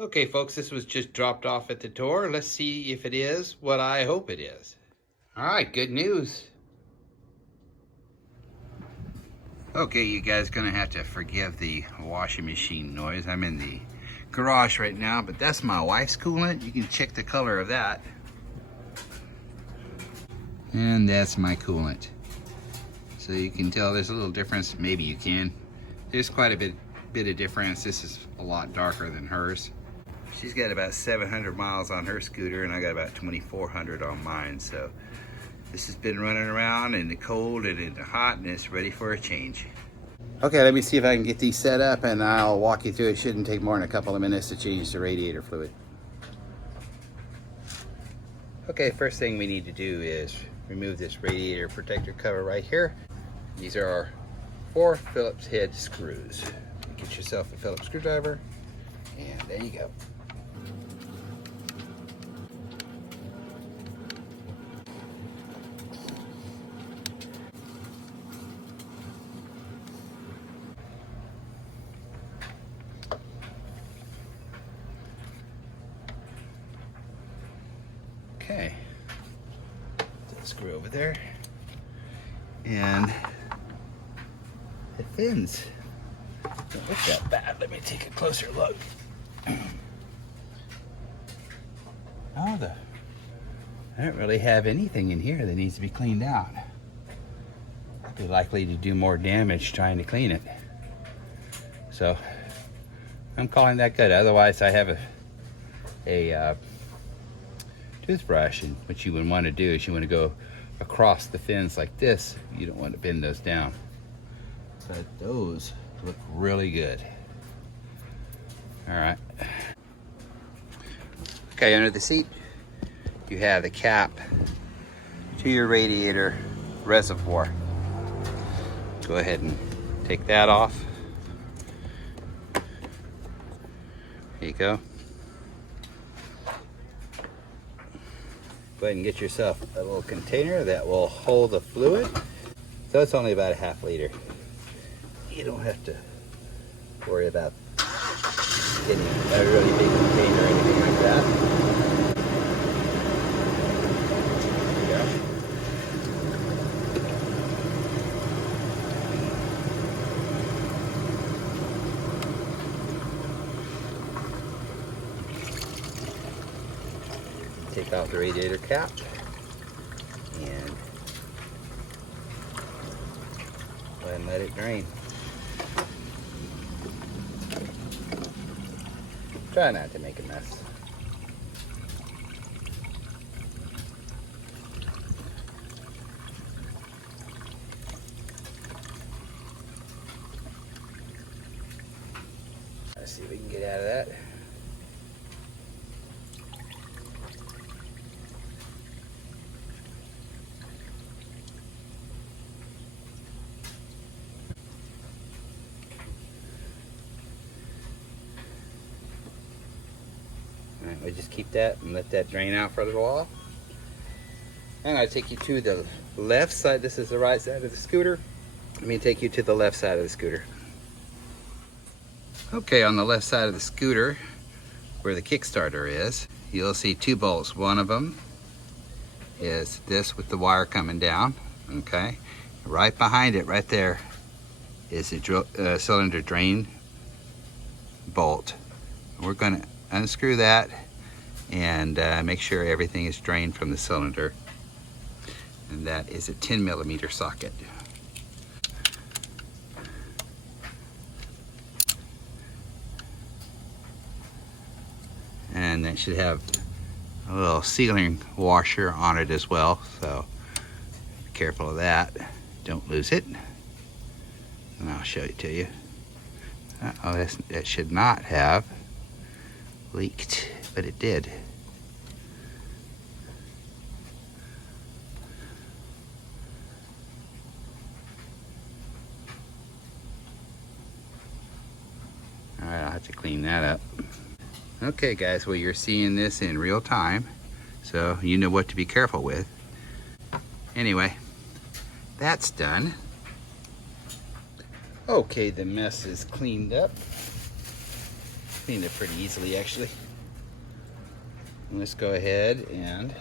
Okay, folks, this was just dropped off at the door. Let's see if it is what I hope it is. All right, good news. Okay, you guys gonna have to forgive the washing machine noise. I'm in the garage right now, but that's my wife's coolant. You can check the color of that. And that's my coolant. So you can tell there's a little difference. Maybe you can. There's quite a bit of difference. This is a lot darker than hers. She's got about 700 miles on her scooter, and I got about 2,400 on mine. So this has been running around in the cold and in the hot, and it's ready for a change. Okay, let me see if I can get these set up, and I'll walk you through. It shouldn't take more than a couple of minutes to change the radiator fluid. Okay, first thing we need to do is remove this radiator protector cover right here. These are our 4 Phillips head screws. Get yourself a Phillips screwdriver, and there you go. Okay, put the screw over there, and the fins don't look that bad. Let me take a closer look. Oh, I don't really have anything in here that needs to be cleaned out. I'd be likely to do more damage trying to clean it. So I'm calling that good. Otherwise, I have a toothbrush, and what you would want to do is you want to go across the fins like this. You don't want to bend those down. But those look really good. All right. Okay, under the seat, you have the cap to your radiator reservoir. Go ahead and take that off. There you go. Go ahead and get yourself a little container that will hold the fluid. So it's only about a ½ liter. You don't have to worry about getting a really big container or anything like that. There you go. Take off the radiator cap and go ahead and let it drain. Try not to make a mess. Let's see if we can get out of that. Alright, we'll just keep that and let that drain out for a little while. I'm going to take you to the left side. This is the right side of the scooter. Let me take you to the left side of the scooter. Okay, on the left side of the scooter, where the Kickstarter is, you'll see 2 bolts. One of them is this with the wire coming down, okay? Right behind it, right there, is a cylinder drain bolt. We're going to unscrew that and make sure everything is drained from the cylinder. And that is a 10mm socket. And that should have a little sealing washer on it as well, so be careful of that. Don't lose it. And I'll show it to you. Oh, that should not have leaked, but it did. All right, I'll have to clean that up. Okay guys, well, you're seeing this in real time, so you know what to be careful with. Anyway, that's done. Okay, the mess is cleaned up. cleaned it pretty easily actually. And let's go ahead and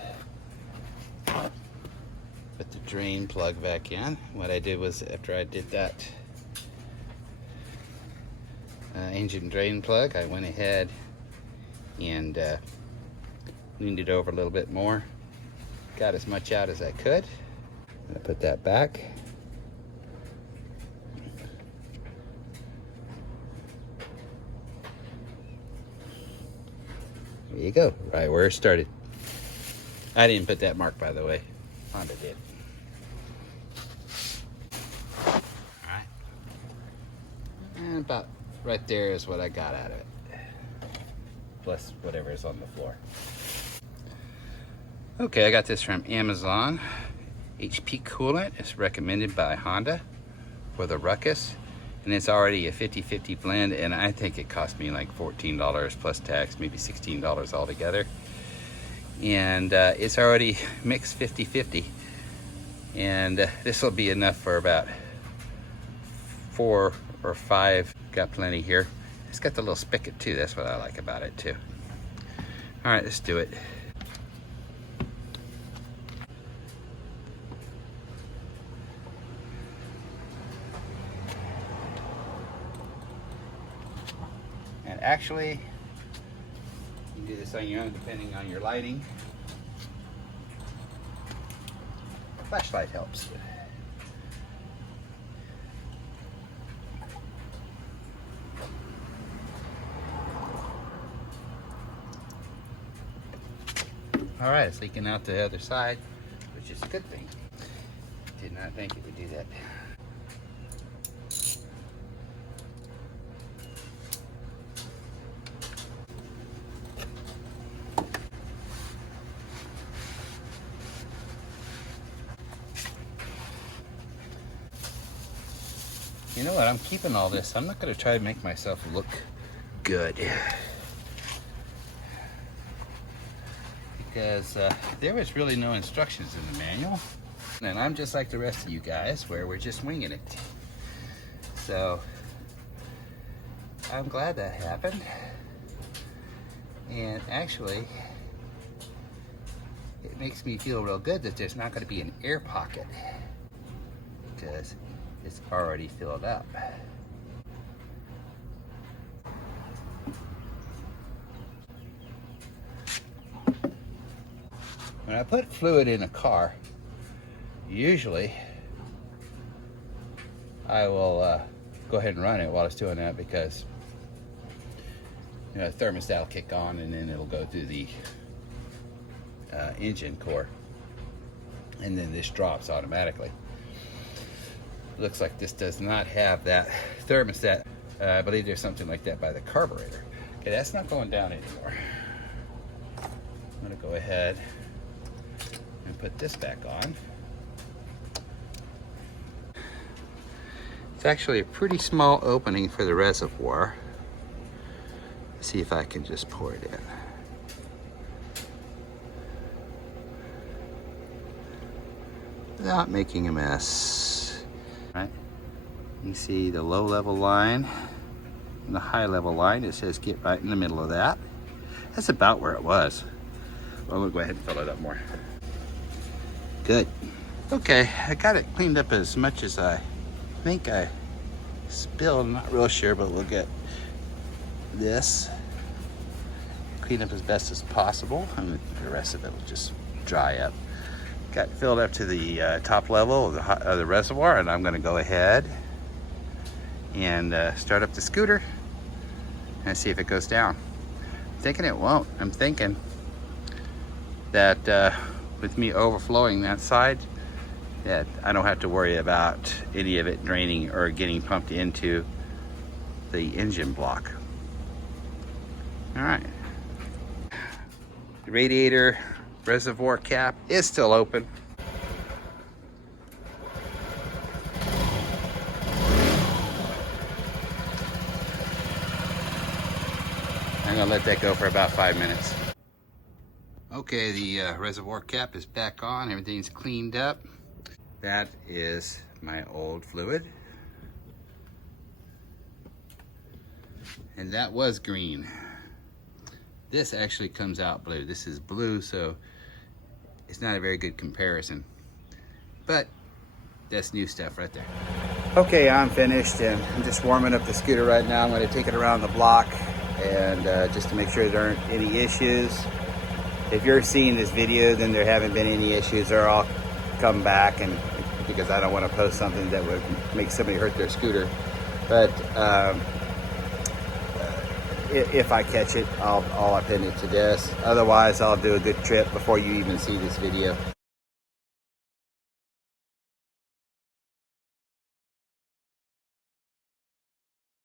put the drain plug back in. What I did was, after I did that engine drain plug, I went ahead and leaned it over a little bit more. Got as much out as I could. I'm gonna put that back. There you go, right where it started. I didn't put that mark, by the way. Honda did. Alright. And about right there is what I got out of it. Plus whatever is on the floor. Okay, I got this from Amazon. HP coolant is recommended by Honda for the Ruckus. And it's already a 50-50 blend, and I think it cost me like $14 plus tax, maybe $16 altogether. And it's already mixed 50-50. And this will be enough for about 4 or 5. Got plenty here. It's got the little spigot too. That's what I like about it too. All right, let's do it. And actually, you can do this on your own depending on your lighting. A flashlight helps. All right, it's leaking out the other side, which is a good thing. Did not think it would do that. You know what, I'm keeping all this. I'm not gonna try to make myself look good. Because there was really no instructions in the manual. And I'm just like the rest of you guys, where we're just winging it. So, I'm glad that happened. And actually, it makes me feel real good that there's not gonna be an air pocket. Because it's already filled up. When I put fluid in a car, usually I will go ahead and run it while it's doing that, because the thermostat will kick on and then it'll go through the engine core, and then this drops automatically. Looks like this does not have that thermostat. I believe there's something like that by the carburetor. Okay, that's not going down anymore. I'm gonna go ahead and put this back on. It's actually a pretty small opening for the reservoir. Let's see if I can just pour it in. Without making a mess. Right? You see the low level line and the high level line. It says get right in the middle of that. That's about where it was. Well, we'll go ahead and fill it up more. Good. Okay, I got it cleaned up as much as I think I spilled. I'm not real sure, but we'll get this cleaned up as best as possible, and the rest of it will just dry up. Got filled up to the top level of the reservoir, and I'm going to go ahead and start up the scooter and see if it goes down. I'm thinking it won't. I'm thinking that with me overflowing that side, that I don't have to worry about any of it draining or getting pumped into the engine block. All right. The radiator reservoir cap is still open. I'm gonna let that go for about 5 minutes. Okay, the reservoir cap is back on. Everything's cleaned up. That is my old fluid. And that was green. This actually comes out blue. This is blue, so it's not a very good comparison. But that's new stuff right there. Okay, I'm finished and I'm just warming up the scooter right now. I'm going to take it around the block and just to make sure there aren't any issues. If you're seeing this video, then there haven't been any issues, or I'll come back, and because I don't want to post something that would make somebody hurt their scooter. But if I catch it, I'll append it to this. Otherwise, I'll do a good trip before you even see this video.